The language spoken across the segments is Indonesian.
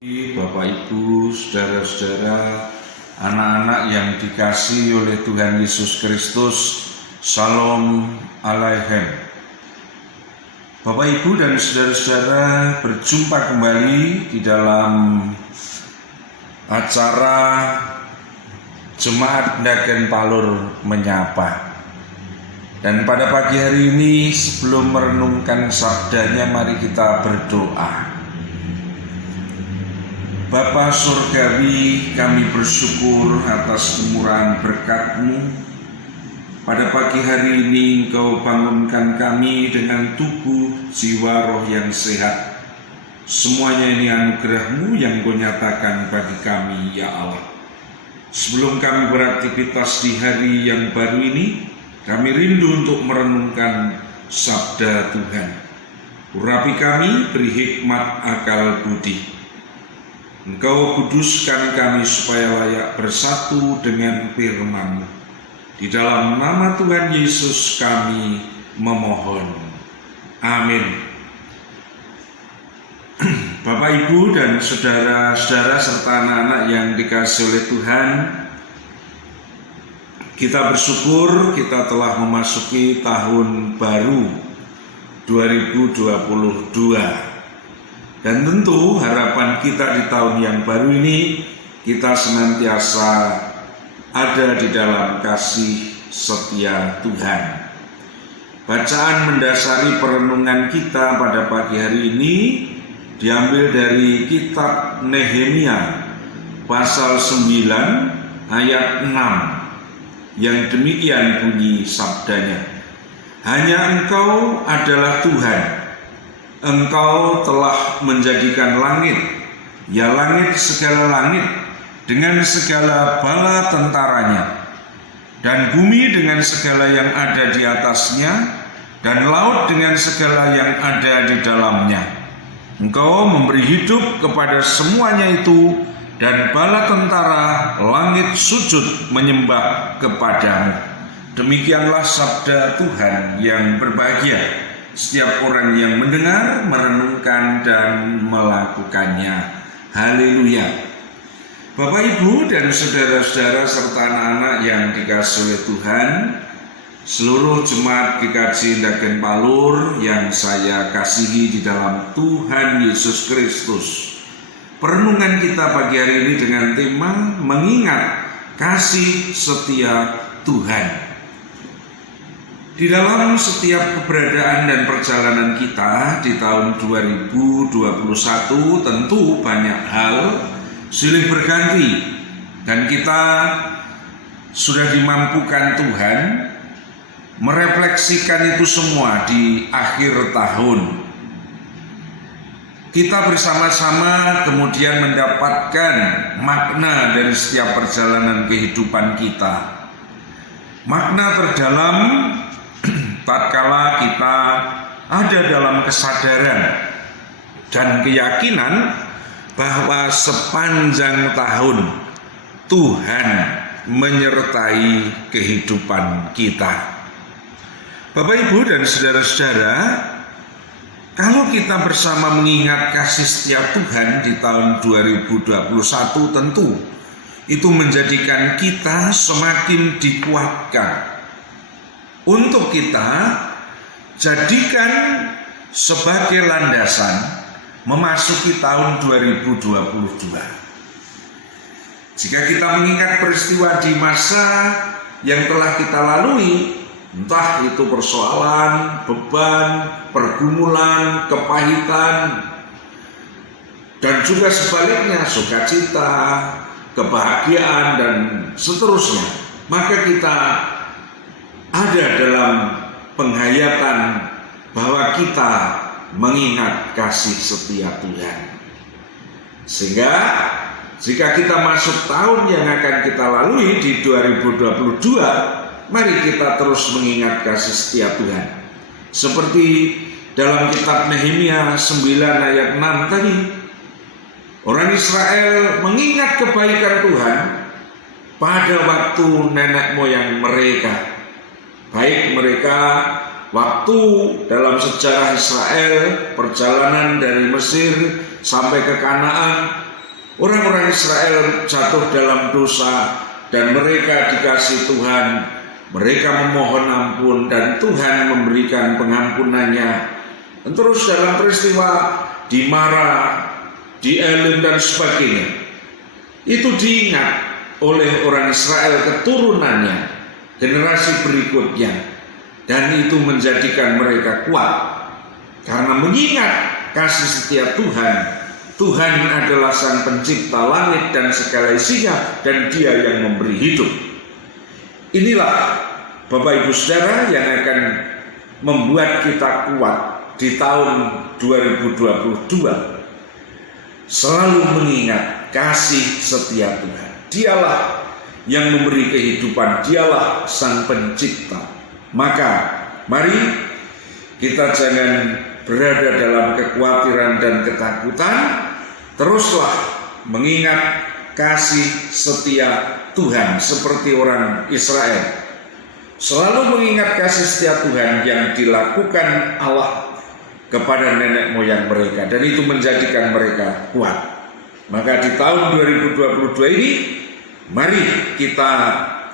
Bapak, Ibu, saudara-saudara, anak-anak yang dikasihi oleh Tuhan Yesus Kristus, Shalom Aleichem. Bapak, Ibu, dan saudara-saudara, berjumpa kembali di dalam acara Jemaat Ndagen Palur Menyapa. Dan pada pagi hari ini, sebelum merenungkan sabdanya, mari kita berdoa. Bapa Surgawi, kami bersyukur atas kemurahan berkat-Mu. Pada pagi hari ini Engkau bangunkan kami dengan tubuh, jiwa, roh yang sehat. Semuanya ini anugerah-Mu yang Kau nyatakan bagi kami, ya Allah. Sebelum kami beraktivitas di hari yang baru ini, kami rindu untuk merenungkan sabda Tuhan. Urapi kami, beri hikmat, akal, budi. Engkau kuduskan kami supaya layak bersatu dengan firman-Mu. Di dalam nama Tuhan Yesus kami memohon. Amin. Bapak, Ibu, dan saudara-saudara serta anak-anak yang dikasihi oleh Tuhan, kita bersyukur kita telah memasuki tahun baru 2022. Dan tentu harapan kita di tahun yang baru ini, kita senantiasa ada di dalam kasih setia Tuhan. Bacaan mendasari perenungan kita pada pagi hari ini diambil dari kitab Nehemia pasal 9 ayat 6 yang demikian bunyi sabdanya. Hanya Engkau adalah Tuhan. Engkau telah menjadikan langit, ya langit segala langit, dengan segala bala tentaranya, dan bumi dengan segala yang ada di atasnya, dan laut dengan segala yang ada di dalamnya. Engkau memberi hidup kepada semuanya itu, dan bala tentara langit sujud menyembah kepadamu. Demikianlah sabda Tuhan yang berbahagia setiap orang yang mendengar, merenungkan, dan melakukannya. Haleluya. Bapak, Ibu, dan saudara-saudara serta anak-anak yang dikasihi oleh Tuhan, seluruh jemaat GKJ Ndagen Palur yang saya kasihi di dalam Tuhan Yesus Kristus. Perenungan kita pagi hari ini dengan tema mengingat kasih setia Tuhan. Di dalam setiap keberadaan dan perjalanan kita di tahun 2021 tentu banyak hal silih berganti, dan kita sudah dimampukan Tuhan merefleksikan itu semua di akhir tahun. Kita bersama-sama kemudian mendapatkan makna dari setiap perjalanan kehidupan kita. Makna terdalam tatkala kita ada dalam kesadaran dan keyakinan bahwa sepanjang tahun Tuhan menyertai kehidupan kita. Bapak, Ibu, dan saudara-saudara, kalau kita bersama mengingat kasih setia Tuhan di tahun 2021, tentu itu menjadikan kita semakin dikuatkan untuk kita jadikan sebagai landasan memasuki tahun 2022. Jika kita mengingat peristiwa di masa yang telah kita lalui, entah itu persoalan, beban, pergumulan, kepahitan, dan juga sebaliknya sukacita, kebahagiaan, dan seterusnya, maka kita ada dalam penghayatan bahwa kita mengingat kasih setia Tuhan. Sehingga jika kita masuk tahun yang akan kita lalui di 2022, mari kita terus mengingat kasih setia Tuhan. Seperti dalam kitab Nehemia 9 ayat 6 tadi, orang Israel mengingat kebaikan Tuhan pada waktu nenek moyang mereka. Baik mereka waktu dalam sejarah Israel, perjalanan dari Mesir sampai ke Kanaan, Orang-orang Israel jatuh dalam dosa dan mereka dikasih Tuhan. Mereka memohon ampun dan Tuhan memberikan pengampunannya. Terus dalam peristiwa di Mara, di Elim dan sebagainya, itu diingat oleh orang Israel keturunannya, generasi berikutnya, dan itu menjadikan mereka kuat karena mengingat kasih setia Tuhan. Tuhan adalah Sang Pencipta langit dan segala isinya, dan Dia yang memberi hidup. Inilah Bapak Ibu Saudara yang akan membuat kita kuat di tahun 2022. Selalu mengingat kasih setia Tuhan. Dialah yang memberi kehidupan, Dialah Sang Pencipta. Maka mari kita jangan berada dalam kekhawatiran dan ketakutan. Teruslah mengingat kasih setia Tuhan seperti orang Israel. Selalu mengingat kasih setia Tuhan yang dilakukan Allah kepada nenek moyang mereka, dan itu menjadikan mereka kuat. Maka di tahun 2022 ini, mari kita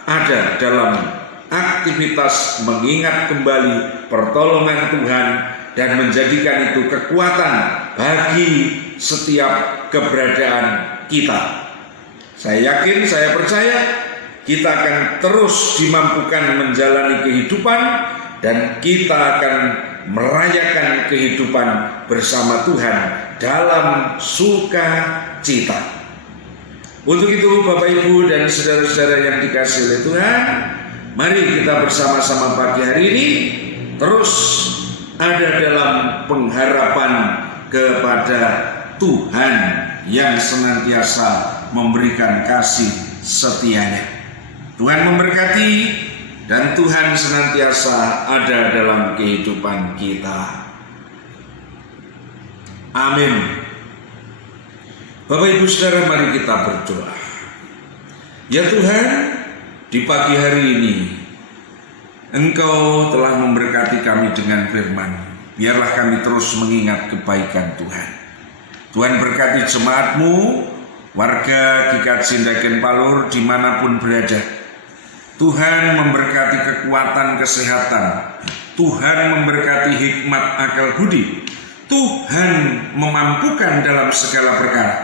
ada dalam aktivitas mengingat kembali pertolongan Tuhan dan menjadikan itu kekuatan bagi setiap keberadaan kita. Saya yakin, saya percaya kita akan terus dimampukan menjalani kehidupan, dan kita akan merayakan kehidupan bersama Tuhan dalam sukacita. Untuk itu Bapak Ibu dan saudara-saudara yang dikasihi oleh Tuhan, mari kita bersama-sama pagi hari ini terus ada dalam pengharapan kepada Tuhan yang senantiasa memberikan kasih setianya. Tuhan memberkati dan Tuhan senantiasa ada dalam kehidupan kita. Amin. Bapak Ibu Saudara, mari kita berdoa. Ya Tuhan, di pagi hari ini Engkau telah memberkati kami dengan firman. Biarlah kami terus mengingat kebaikan Tuhan. Tuhan berkati jemaat-Mu, warga GKJ Sindanggen Palur dimanapun berada. Tuhan memberkati kekuatan kesehatan. Tuhan memberkati hikmat akal budi. Tuhan memampukan dalam segala perkara.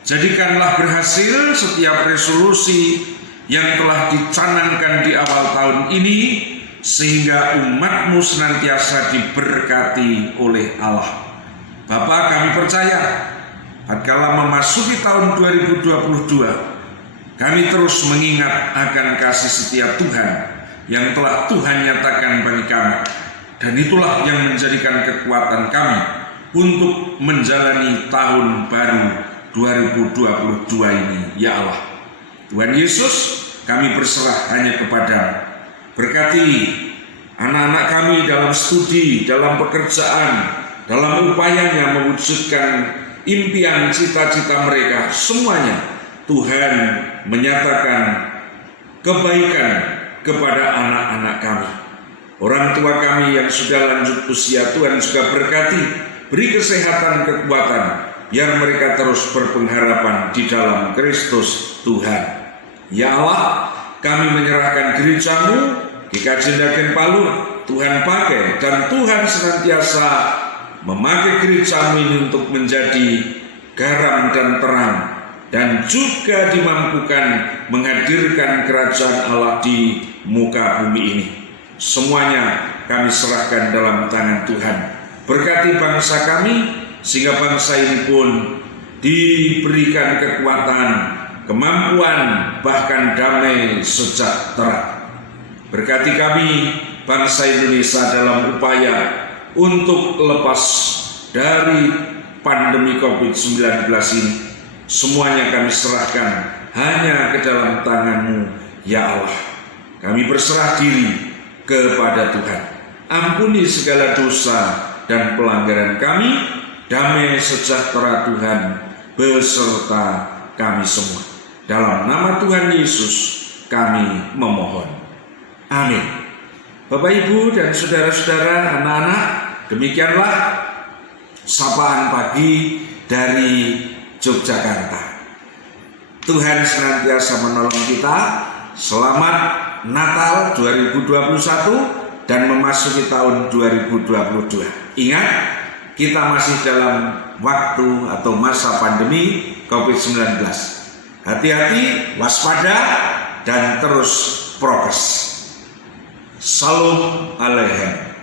Jadikanlah berhasil setiap resolusi yang telah dicanangkan di awal tahun ini, sehingga umat-Mu senantiasa diberkati oleh Allah. Bapa, kami percaya tatkala memasuki tahun 2022, kami terus mengingat akan kasih setia Tuhan yang telah Tuhan nyatakan bagi kami, dan itulah yang menjadikan kekuatan kami untuk menjalani tahun baru 2022 ini. Ya Allah, Tuhan Yesus, kami berserah hanya kepada-Mu. Berkati anak-anak kami dalam studi, dalam pekerjaan, dalam upayanya mewujudkan impian cita-cita mereka. Semuanya Tuhan menyatakan kebaikan kepada anak-anak kami. Orang tua kami yang sudah lanjut usia, Tuhan juga berkati, beri kesehatan, kekuatan, biar mereka terus berpengharapan di dalam Kristus Tuhan. Ya Allah, kami menyerahkan gereja-Mu GKJ Sindanggen Palur. Tuhan pakai, dan Tuhan senantiasa memakai gereja-Mu ini untuk menjadi garam dan terang, dan juga dimampukan menghadirkan kerajaan Allah di muka bumi ini. Semuanya kami serahkan dalam tangan Tuhan. Berkati bangsa kami, sehingga bangsa ini pun diberikan kekuatan, kemampuan, bahkan damai sejahtera. Berkati kami bangsa Indonesia dalam upaya untuk lepas dari pandemi COVID-19 ini. Semuanya kami serahkan hanya ke dalam tangan-Mu, ya Allah. Kami berserah diri kepada Tuhan. Ampuni segala dosa dan pelanggaran kami. Damai sejahtera Tuhan beserta kami semua. Dalam nama Tuhan Yesus kami memohon. Amin. Bapak Ibu dan saudara-saudara, anak-anak, demikianlah sapaan pagi dari Yogyakarta. Tuhan senantiasa menolong kita. Selamat Natal 2021 dan memasuki tahun 2022. Ingat, kita masih dalam waktu atau masa pandemi COVID-19. Hati-hati, waspada, dan terus prokes. Shalom Aleichem.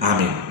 Amin.